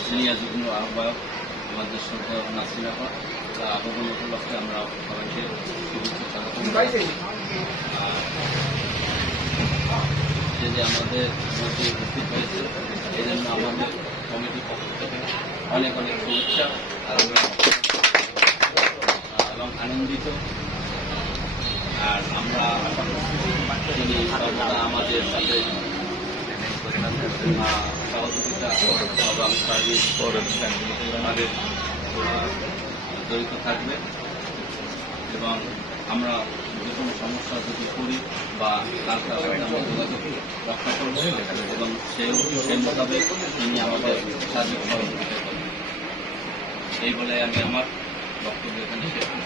Senior যুগ্ম আহ্বায়ক আমাদের সঙ্গে নাসির তার আগমন উপলক্ষে আমরা সবাইকে স্বাগত যে আমাদের মধ্যে উপস্থিত হয়েছে এই জন্য আমাদের কমিটির পক্ষ থেকে অনেক অনেক শুভেচ্ছা আর আমরা আহ, এবং আনন্দিত। আর আমরা তিনি সর্বদা আমাদের সাথে সহযোগিতা সার্ভিস আমাদের জড়িত থাকবে। এবং আমরা যে কোনো সমস্যা যদি করি বা তার যোগাযোগ রক্ষা করব, এবং সেই সেই মোতাবেক তিনি আমাদের সাহায্য করবেন। এই বলে আমি আমার বক্তব্য এখানে শেষ করছি।